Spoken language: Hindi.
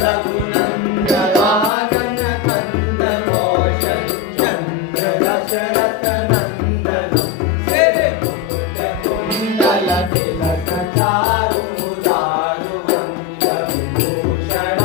रघुनंदन कंद कौशल चंद्र दशरथ नंदन सिर मुकुट कुंडल तिलक चारु दारु वंश विभूषण